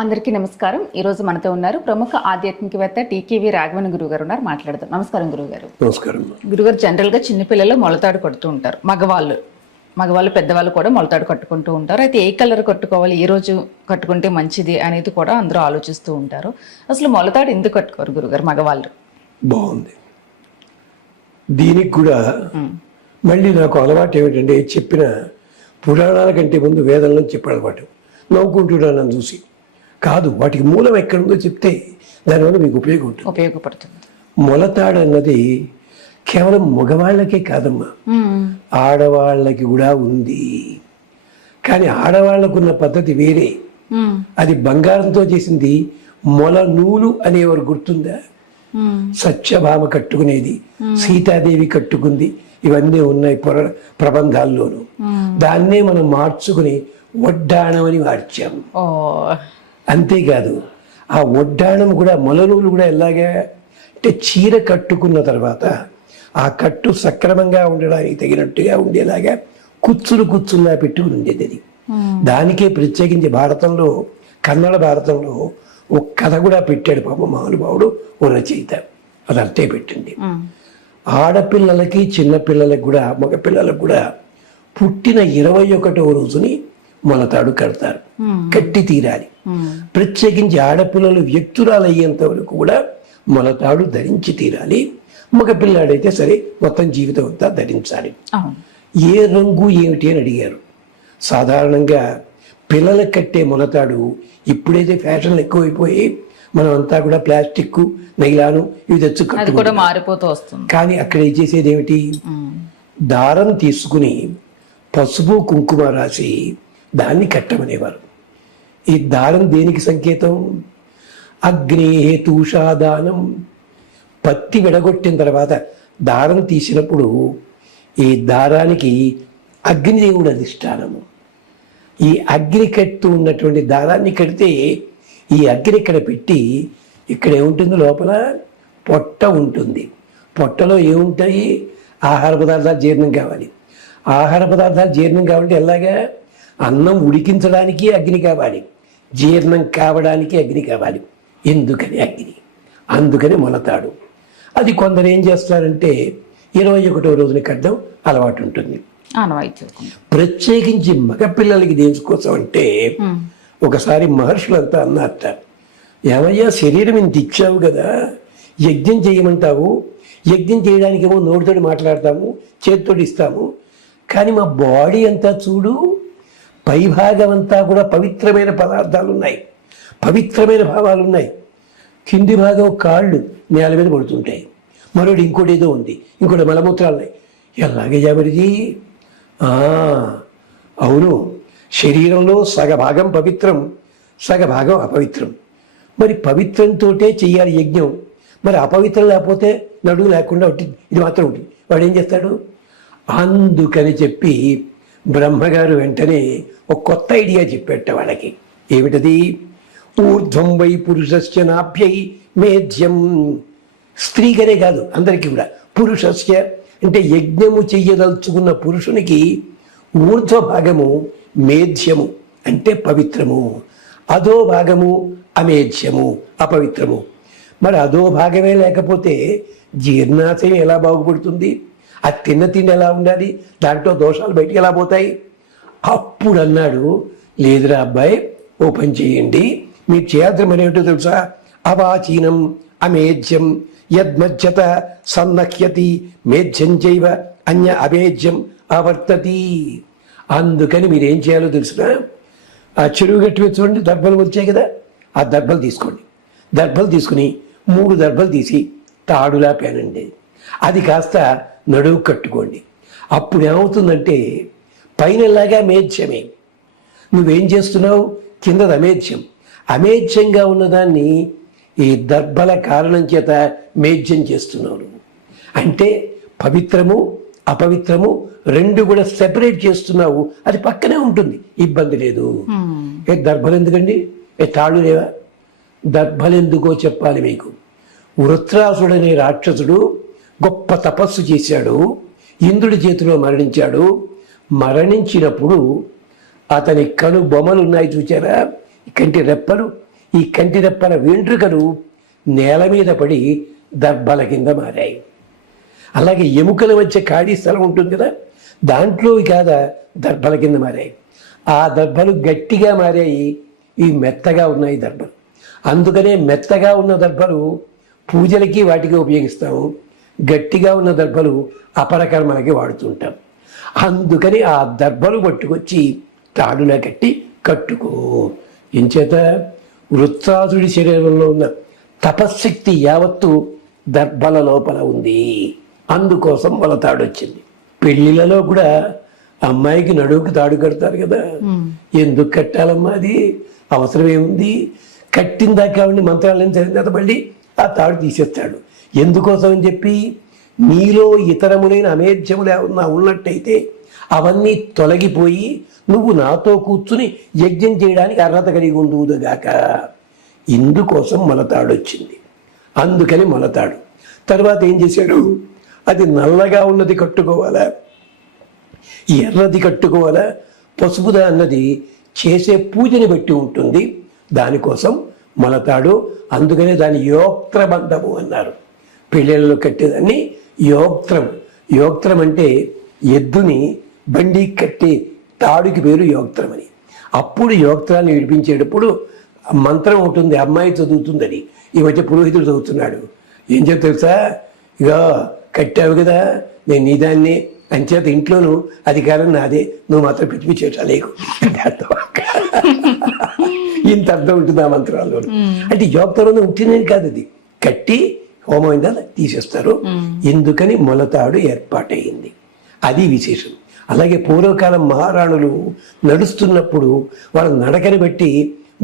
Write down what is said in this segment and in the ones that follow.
అందరికీ నమస్కారం. ఈ రోజు మనతో ఉన్నారు ప్రముఖ ఆధ్యాత్మికవేత్త టీకేవి రాఘవన్ గురువు గారు ఉన్నారు. మాట్లాడదాం. నమస్కారం గురుగారు. నమస్కారం. గురుగారు, జనరల్ గా చిన్నపిల్లలు మొలతాడు కడుతూ ఉంటారు. మగవాళ్ళు పెద్దవాళ్ళు కూడా మొలతాడు కట్టుకుంటూ ఉంటారు. అయితే ఏ కలర్ కట్టుకోవాలి, ఏ రోజు కట్టుకుంటే మంచిది అనేది కూడా అందరూ ఆలోచిస్తూ ఉంటారు. అసలు మొలతాడు ఎందుకు కట్టుకోరు గురుగారు మగవాళ్ళు? బాగుంది. దీనికి కూడా మళ్ళీ నాకు అలవాటు ఏమిటంటే, చెప్పిన పురాణాల కంటే ముందు వేదంలో చెప్పడం అలవాటు. నవ్వుకుంటున్నాను నన్ను చూసి కాదు, వాటికి మూలం ఎక్కడుందో చెప్తే దానివల్ల మీకు ఉపయోగపడుతుంది. మొలతాడు అన్నది కేవలం మగవాళ్ళకే కాదమ్మా, ఆడవాళ్ళకి కూడా ఉంది. కానీ ఆడవాళ్లకున్న పద్ధతి వేరే. అది బంగారంతో చేసింది. మొల నూలు అనేవారు గుర్తుందా? సత్యభామ కట్టుకునేది, సీతాదేవి కట్టుకుంది. ఇవన్నీ ఉన్నాయి ప్రబంధాల్లోనూ. దాన్నే మనం మార్చుకుని వడ్డాణం అని మార్చాము. అంతేకాదు, ఆ వడ్డాణం కూడా మొలనూలు కూడా ఎలాగా అంటే, చీర కట్టుకున్న తర్వాత ఆ కట్టు సక్రమంగా ఉండడానికి తగినట్టుగా ఉండేలాగా కుచ్చులా పెట్టుకుని ఉండేది. అది దానికే ప్రత్యేకించి భారతంలో, కన్నడ భారతంలో ఒక కథ కూడా పెట్టాడు పాప మహానుభావుడు, ఓ రచయిత. అది అర్థే పెట్టింది. ఆడపిల్లలకి చిన్నపిల్లలకు కూడా మగపిల్లలకు కూడా పుట్టిన 21వ రోజుని మొలతాడు కడతారు. కట్టి తీరాలి. ప్రత్యేకించి ఆడపిల్లలు వ్యక్తురాలు అయ్యేంత వరకు కూడా మొలతాడు ధరించి తీరాలి. మగపిల్లాడైతే సరే మొత్తం జీవితం అంతా ధరించాలి. ఏ రంగు ఏమిటి అని అడిగారు. సాధారణంగా పిల్లలకు కట్టే మొలతాడు ఇప్పుడైతే ఫ్యాషన్లు ఎక్కువైపోయి మనం అంతా కూడా ప్లాస్టిక్, నైలాను ఇవి తెచ్చుకుంటాం. మారిపోతూ వస్తుంది. కానీ అక్కడ చేసేది ఏమిటి? దారం తీసుకుని పసుపు కుంకుమ రాసి దాన్ని కట్టమనేవారు. ఈ దారం దేనికి సంకేతం? అగ్నేహేతుషాదానం. పత్తి విడగొట్టిన తర్వాత దారం తీసినప్పుడు ఈ దారానికి అగ్నిదేవుడు అధిష్టానము. ఈ అగ్ని కట్టు ఉన్నటువంటి దారాన్ని కడితే ఈ అగ్ని ఇక్కడ పెట్టి, ఇక్కడ ఏముంటుంది? లోపల పొట్ట ఉంటుంది. పొట్టలో ఏముంటాయి? ఆహార పదార్థాలు జీర్ణం కావాలి. ఆహార పదార్థాలు జీర్ణం కావాలంటే ఎలాగా? అన్నం ఉడికించడానికి అగ్ని కావాలి, జీర్ణం కావడానికి అగ్ని కావాలి. ఎందుకని అగ్ని? అందుకని మొలతాడు. అది కొందరు ఏం చేస్తారంటే 21వ రోజున కట్టడం అలవాటు ఉంటుంది. ప్రత్యేకించి మగపిల్లలకి దేనికోసం అంటే, ఒకసారి మహర్షులంతా అన్నారట, ఏమయ్యా శరీరం ఇంత ఇచ్చావు కదా, యజ్ఞం చేయమంటావు. యజ్ఞం చేయడానికేమో నోటితోటి మాట్లాడతాము, చేతితోటి ఇస్తాము. కానీ మా బాడీ అంతా చూడు, పైభాగం అంతా కూడా పవిత్రమైన పదార్థాలు ఉన్నాయి, పవిత్రమైన భావాలు ఉన్నాయి. కింది భాగం కాళ్ళు నేల మీద పడుతుంటాయి, మరొకటి ఇంకోటి ఏదో ఉంది, ఇంకోటి మలమూత్రాలు ఉన్నాయి. ఎలాగయ్యా మరిది? అవును, శరీరంలో సగభాగం పవిత్రం, సగభాగం అపవిత్రం. మరి పవిత్రంతో చెయ్యాలి యజ్ఞం. మరి అపవిత్రం లేకపోతే నడువు లేకుండా ఉంటుంది, ఇది మాత్రం ఉంటుంది. వాడు ఏం చేస్తాడు? అందుకని చెప్పి బ్రహ్మగారు వెంటనే ఒక కొత్త ఐడియా చెప్పేట వాళ్ళకి. ఏమిటది? ఊర్ధ్వం వై పురుషస్య నాభ్యై మేధ్యం. స్త్రీకనే కాదు, అందరికీ కూడా. పురుషస్య అంటే యజ్ఞము చెయ్యదలుచుకున్న పురుషునికి ఊర్ధ్వ భాగము మేధ్యము అంటే పవిత్రము, అధో భాగము అమేధ్యము అపవిత్రము. మరి అధో భాగమే లేకపోతే జీర్ణాశయం ఎలా బాగుపడుతుంది? అది తిన్న తిండి ఎలా ఉండాలి? దాంట్లో దోషాలు బయటికి ఎలా పోతాయి? అప్పుడు అన్నాడు, లేదురా అబ్బాయి, ఓపెన్ చేయండి. మీరు చేయాల్సిన పని ఏమిటో తెలుసా? అవాచీనం అమేధ్యం యద్మజ్జత సన్నహ్యతి మేధ్యం చైవ అన్య అమేధ్యం అవర్తతి. అందుకని మీరేం చేయాలో తెలుసునా? ఆ చెరువు గట్టి మీద చూడండి, దర్భలు వచ్చాయి కదా, ఆ దర్భలు తీసుకోండి. దర్భలు తీసుకుని 3 దర్భలు తీసి తాడులా పేనండి. అది కాస్త నడువు కట్టుకోండి. అప్పుడు ఏమవుతుందంటే, పైనలాగా మేధ్యమే, నువ్వేం చేస్తున్నావు? కిందది అమేధ్యం. అమేధ్యంగా ఉన్నదాన్ని ఈ దర్భల కారణం చేత మేధ్యం చేస్తున్నావు. అంటే పవిత్రము అపవిత్రము రెండు కూడా సెపరేట్ చేస్తున్నావు. అది పక్కనే ఉంటుంది, ఇబ్బంది లేదు. దర్భలు ఎందుకండి? తాళ్ళు లేవా? దర్భలు ఎందుకో చెప్పాలి మీకు. వృత్రాసుడనే రాక్షసుడు గొప్ప తపస్సు చేశాడు, ఇంద్రుడి చేతిలో మరణించాడు. మరణించినప్పుడు అతని కను బొమ్మలు ఉన్నాయి చూచారా, కంటి రెప్పలు, ఈ కంటిరెప్పల వెంట్రుకలు నేల మీద పడి దర్భల కింద మారాయి. అలాగే ఎముకల మధ్య ఖాళీ స్థలం ఉంటుంది కదా, దాంట్లో కాదా దర్భల కింద మారాయి. ఆ దర్భలు గట్టిగా మారాయి, ఇవి మెత్తగా ఉన్నాయి దర్భలు. అందుకనే మెత్తగా ఉన్న దర్భలు పూజలకి వాటికి ఉపయోగిస్తాము, గట్టిగా ఉన్న దర్భలు అపరకర్మలకి వాడుతుంటాం. అందుకని ఆ దర్భలు పట్టుకొచ్చి తాడులా కట్టి కట్టుకో. ఎంచేత వృత్రాసుడి శరీరంలో ఉన్న తపశ్శక్తి యావత్తు దర్భల లోపల ఉంది. అందుకోసం వాళ్ళ తాడు వచ్చింది. పెళ్లిళ్ళలో కూడా అమ్మాయికి నడువుకి తాడు కడతారు కదా, ఎందుకు కట్టాలమ్మా, అది అవసరం ఏముంది? కట్టిన దాకా ఉండి మంత్రాలను చదివిన తర్వాత మళ్ళీ ఆ తాడు తీసేస్తాడు. ఎందుకోసం అని చెప్పి, నీలో ఇతరములైన అమేధ్యములు ఏమన్నా ఉన్నట్టయితే అవన్నీ తొలగిపోయి నువ్వు నాతో కూర్చుని యజ్ఞం చేయడానికి అర్హత కలిగి ఉండుగాక. ఇందుకోసం మొలతాడు వచ్చింది. అందుకని మొలతాడు. తర్వాత ఏం చేశాడు, అది నల్లగా ఉన్నది కట్టుకోవాలా, ఎర్రది కట్టుకోవాలా, పసుపుదా అన్నది చేసే పూజని బట్టి ఉంటుంది. దానికోసం మొలతాడు. అందుకనే దాని యోక్త్ర బంధము అన్నారు. పెళ్ళిళ్ళలో కట్టేదాన్ని యోక్త్రం. యోక్త్రం అంటే ఎద్దుని బండి కట్టే తాడుకి పేరు యోక్త్రం అని. అప్పుడు యోక్త్రాన్ని విడిపించేటప్పుడు మంత్రం ఉంటుంది, అమ్మాయి చదువుతుందని. ఈ మధ్య పురోహితుడు చదువుతున్నాడు. ఏం చెప్తా తెలుసా, ఇక కట్టావు కదా, నేను నీదాన్ని, అంచేత ఇంట్లోనూ అధికారం నాదే, నువ్వు మాత్రం పిచ్చి పిచ్చి లేకు. ఇంత అర్థం ఉంటుంది ఆ మంత్రాల్లో. అంటే యోక్తంలో ఉంటుందని కాదు, అది కట్టి హోమం అయిందా తీసేస్తారు. ఎందుకని మొలతాడు ఏర్పాటయింది, అది విశేషం. అలాగే పూర్వకాలం మహారాణులు నడుస్తున్నప్పుడు వాళ్ళ నడకని బట్టి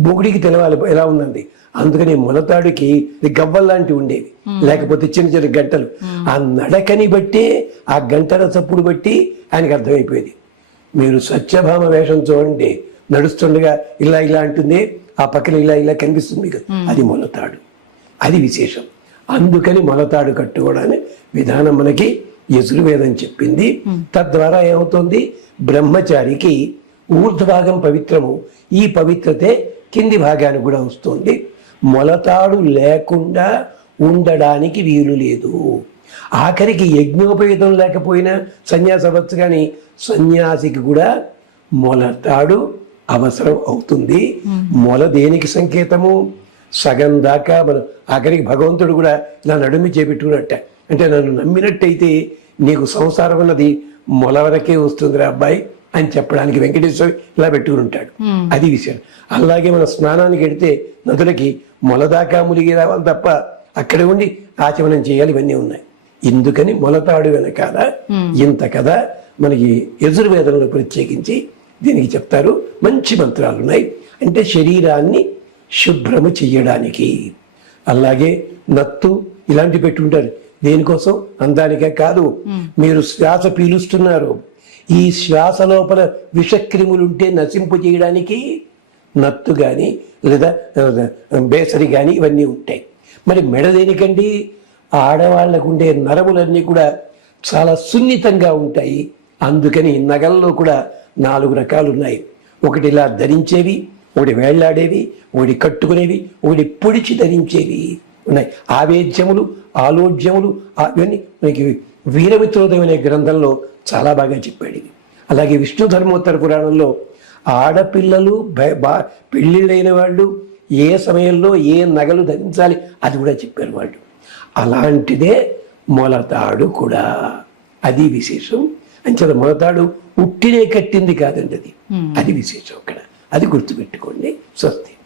బొగుడికి తెలవాలి ఎలా ఉందండి. అందుకని మొలతాడుకి గవ్వల్లాంటివి ఉండేవి, లేకపోతే చిన్న చిన్న గంటలు. ఆ నడకని బట్టి, ఆ గంటల చప్పుడు బట్టి ఆయనకు అర్థమైపోయేది. మీరు సత్యభామ వేషం చూడండి, నడుస్తుండగా ఇలా ఇలా అంటుంది, ఆ పక్కన ఇలా ఇలా కనిపిస్తుంది మీకు, అది మొలతాడు, అది విశేషం. అందుకని మొలతాడు కట్టుకోవడానికి విధానం మనకి యజుర్వేదం చెప్పింది. తద్వారా ఏమవుతుంది, బ్రహ్మచారికి ఊర్ధ్వభాగం పవిత్రము, ఈ పవిత్రతే కింది భాగానికి కూడా వస్తుంది. మొలతాడు లేకుండా ఉండడానికి వీలు లేదు. ఆఖరికి యజ్ఞోపేతం లేకపోయినా సన్యాసి అవ్వచ్చు, కానీ సన్యాసికి కూడా మొలతాడు అవసరం అవుతుంది. మొల దేనికి సంకేతము, సగం దాకా మనం ఆఖరికి భగవంతుడు కూడా ఇలా నడుమి చేపెట్టుకున్నట్ట. అంటే నన్ను నమ్మినట్టయితే నీకు సంసారం అన్నది మొల వరకే వస్తుందిరా అబ్బాయి అని చెప్పడానికి వెంకటేశ్వర ఇలా పెట్టుకుని ఉంటాడు. అది విషయం. అలాగే మన స్నానానికి వెడితే నదులకి మొలదాకా మునిగి రావాలి తప్ప అక్కడ ఉండి ఆచమనం చేయాలి, ఇవన్నీ ఉన్నాయి. ఎందుకని మొలతాడు వెనకాల ఇంత కథ మనకి యజుర్వేదంలో ప్రత్యేకించి దీనికి చెప్తారు. మంచి మంత్రాలు ఉన్నాయి. అంటే శరీరాన్ని శుభ్రము చెయ్యడానికి. అలాగే నత్తు ఇలాంటివి పెట్టుంటారు. దేనికోసం, అందానికే కాదు. మీరు శ్వాస పీలుస్తున్నారు, ఈ శ్వాస లోపల విషక్రిములుంటే నశింపు చేయడానికి నత్తు కానీ లేదా బేసరి కానీ ఇవన్నీ ఉంటాయి. మరి మెడ దేనికండి, ఆడవాళ్లకు ఉండే నరములన్నీ కూడా చాలా సున్నితంగా ఉంటాయి. అందుకని నగల్లో కూడా 4 రకాలు ఉన్నాయి. ఒకటి ఇలా ధరించేవి, ఒకటి వేళ్లాడేవి, ఒకటి కట్టుకునేవి, ఒకటి పొడిచి ధరించేవి ఉన్నాయి. ఆవేద్యములు, ఆలోజ్యములు, ఇవన్నీ మనకి వీరమిత్రోదయం అనే గ్రంథంలో చాలా బాగా చెప్పాడు. అలాగే విష్ణు ధర్మోత్తర పురాణంలో ఆడపిల్లలు పెళ్ళిళ్ళైన వాళ్ళు ఏ సమయంలో ఏ నగలు ధరించాలి అది కూడా చెప్పారు వాళ్ళు. అలాంటిదే మొలతాడు కూడా, అది విశేషం. అంచేత మొలతాడు ఉట్టినే కట్టింది కాదండి, అది విశేషం అక్కడ. అది గుర్తుపెట్టుకోండి. స్వస్తి.